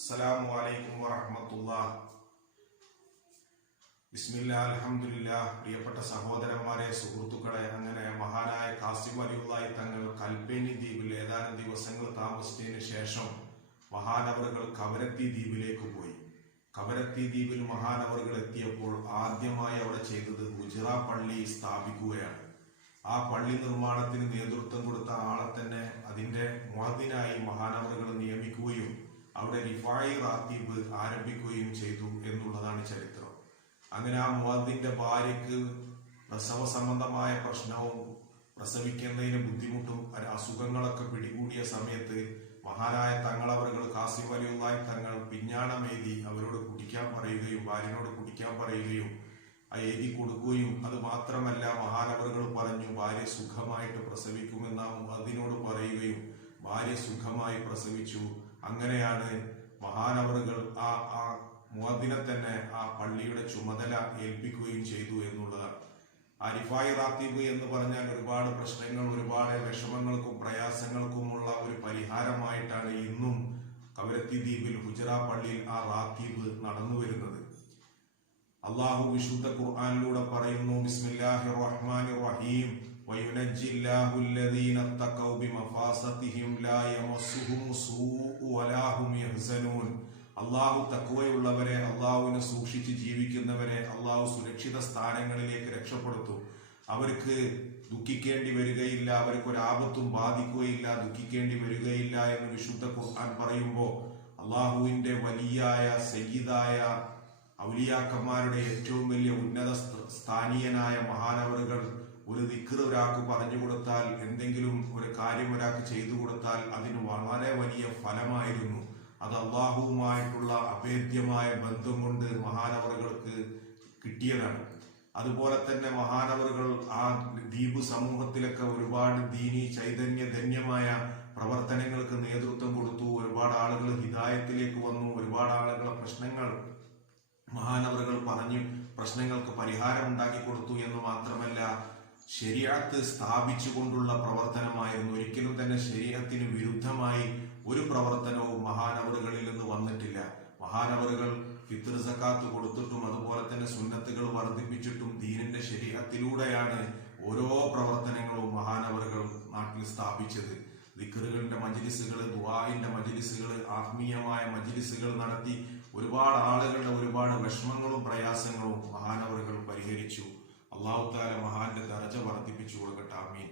അസ്സലാമു അലൈക്കും വറഹ്മത്തുള്ളാഹി. ബിസ്മില്ലാ അൽഹംദുലില്ലാ. പ്രിയപ്പെട്ട സഹോദരന്മാരെ, സുഹൃത്തുക്കളെ, അങ്ങനെ മഹാനായ ഖാസിം വലിയുള്ളാഹി തങ്ങൾ കൽപ്പേനി ദ്വീപിൽ ഏതാനും ദിവസങ്ങൾ താമസിച്ചതിന് ശേഷം മഹാനവറുകൾ കവരത്തി ദ്വീപിലേക്ക് പോയി. കവരത്തി ദ്വീപിൽ മഹാനവറുകൾ എത്തിയപ്പോൾ ആദ്യമായി അവിടെ ചെയ്തത് ഹുജ്റ പള്ളി സ്ഥാപിക്കുകയാണ്. ആ പള്ളി നിർമ്മാണത്തിന് നേതൃത്വം കൊടുത്ത ആളെ തന്നെ അതിന്റെ മുഅദ്ദിനായി മഹാനവറുകൾ നിയമിക്കുകയും അവിടെ റിഫായി റാത്തീബ് ആരംഭിക്കുകയും ചെയ്തു എന്നുള്ളതാണ് ചരിത്രം. അങ്ങനെ ആ മുഅദ്ദിന്റെ ഭാര്യക്ക് പ്രസവ സംബന്ധമായ പ്രശ്നവും പ്രസവിക്കുന്നതിന് ബുദ്ധിമുട്ടും അസുഖങ്ങളൊക്കെ പിടികൂടിയ സമയത്ത് മഹാനായ തങ്ങളവറുകൾ ഖാസിം വലിയുള്ളാഹി തങ്ങൾ പിഞ്ഞാണം എഴുതി അവരോട് കുടിക്കാൻ പറയുകയും ഭാര്യനോട് കുടിക്കാൻ പറയുകയും എഴുതി കൊടുക്കുകയും അത് മാത്രമല്ല മഹാനവറുകൾ പറഞ്ഞു ഭാര്യ സുഖമായിട്ട് പ്രസവിക്കുമെന്ന് ആ മുഅദ്ദിനോട് പറയുകയും ഭാര്യ സുഖമായി പ്രസവിച്ചു. അങ്ങനെയാണ് മഹാനവറുകൾ ആ മുഅദ്ദിനെ തന്നെ ആ പള്ളിയുടെ ചുമതല ഏൽപ്പിക്കുകയും ചെയ്തു എന്നുള്ളതാണ്. ആ റിഫായി റാത്തീബ് എന്ന് പറഞ്ഞാൽ ഒരുപാട് പ്രശ്നങ്ങൾ, ഒരുപാട് വിഷമങ്ങൾക്കും പ്രയാസങ്ങൾക്കുമുള്ള ഒരു പരിഹാരമായിട്ടാണ് ഇന്നും കവരത്തി ദ്വീപിൽ ഹുജ്റ പള്ളിയിൽ ആ റാത്തീബ് നടന്നു വരുന്നത്. അള്ളാഹു വിശുദ്ധ ഖുർആനിലൂടെ പറയുന്നു, ബിസ്മില്ലാഹിർ റഹ്മാനിർ റഹീം, വയുനജ്ജില്ലാഹു അല്ലദീന തഖൗ ബിമഫാസതിഹിം ലാ യമസ്സുഹും സൂഉ വലാ ഹും യഹ്സനൂൻ. അള്ളാഹു തഖ്വയുള്ളവരെ, അള്ളാഹുവിനെ സൂക്ഷിച്ച് ജീവിക്കുന്നവരെ അള്ളാഹു സുരക്ഷിത സ്ഥാനങ്ങളിലേക്ക് രക്ഷപ്പെടുത്തും. അവർക്ക് ദുഃഖിക്കേണ്ടി വരികയില്ല, അവർക്ക് ഒരു ആപത്തും ബാധിക്കുകയില്ല, ദുഃഖിക്കേണ്ടി വരികയില്ല എന്ന് വിശുദ്ധ ഖുർആൻ പറയുമ്പോൾ അള്ളാഹുവിന്റെ വലിയായ സയ്യിദായ ഔലിയാക്കന്മാരുടെ ഏറ്റവും വലിയ ഉന്നത സ്ഥാനീയനായ മഹാനവറുകൾ ഒരു ദിക്ർ ഒരാൾക്ക് പറഞ്ഞു കൊടുത്താൽ, എന്തെങ്കിലും ഒരു കാര്യം ഒരാൾക്ക് ചെയ്തു കൊടുത്താൽ അതിന് വളരെ വലിയ ഫലമായിരുന്നു. അത് അള്ളാഹുവുമായിട്ടുള്ള അഭേദ്യമായ ബന്ധം കൊണ്ട് മഹാനവറുകൾക്ക് കിട്ടിയതാണ്. അതുപോലെ തന്നെ മഹാനവറുകൾ ആ ദ്വീപ് സമൂഹത്തിലൊക്കെ ഒരുപാട് ദീനി ചൈതന്യധന്യമായ പ്രവർത്തനങ്ങൾക്ക് നേതൃത്വം കൊടുത്തു. ഒരുപാട് ആളുകൾ ഹിദായത്തിലേക്ക് വന്നു. ഒരുപാട് ആളുകളെ പ്രശ്നങ്ങൾ മഹാനവറുകൾ പറഞ്ഞു പ്രശ്നങ്ങൾക്ക് പരിഹാരം ഉണ്ടാക്കി കൊടുത്തു എന്ന് മാത്രമല്ല, ശരീഅത്ത് സ്ഥാപിച്ചുകൊണ്ടുള്ള പ്രവർത്തനമായിരുന്നു. ഒരിക്കലും തന്നെ ശരീഅത്തിന് വിരുദ്ധമായി ഒരു പ്രവർത്തനവും മഹാനവറുകളിൽ നിന്ന് വന്നിട്ടില്ല. മഹാനവറുകൾ ഫിത്ർ സക്കാത്ത് കൊടുത്തിട്ടും അതുപോലെ തന്നെ സുന്നത്തുകൾ വർദ്ധിപ്പിച്ചിട്ടും ദീനിന്റെ ശരീഅത്തിലൂടെയാണ് ഓരോ പ്രവർത്തനങ്ങളും മഹാനവറുകൾ നാട്ടിൽ സ്ഥാപിച്ചത്. ദിക്റുകളുടെ മജ്ലിസുകൾ, ദുആഇന്റെ മജ്ലിസുകൾ, ആത്മീയമായ മജ്ലിസുകൾ നടത്തി ഒരുപാട് ആളുകളുടെ ഒരുപാട് വിഷമങ്ങളും പ്രയാസങ്ങളും മഹാനവറുകൾ പരിഹരിച്ചു. അല്ലാഹു തആല മഹാന്റെ ദറജ വർദ്ധിപ്പിച്ചു കൊടുക്കട്ടെ. ആമീൻ.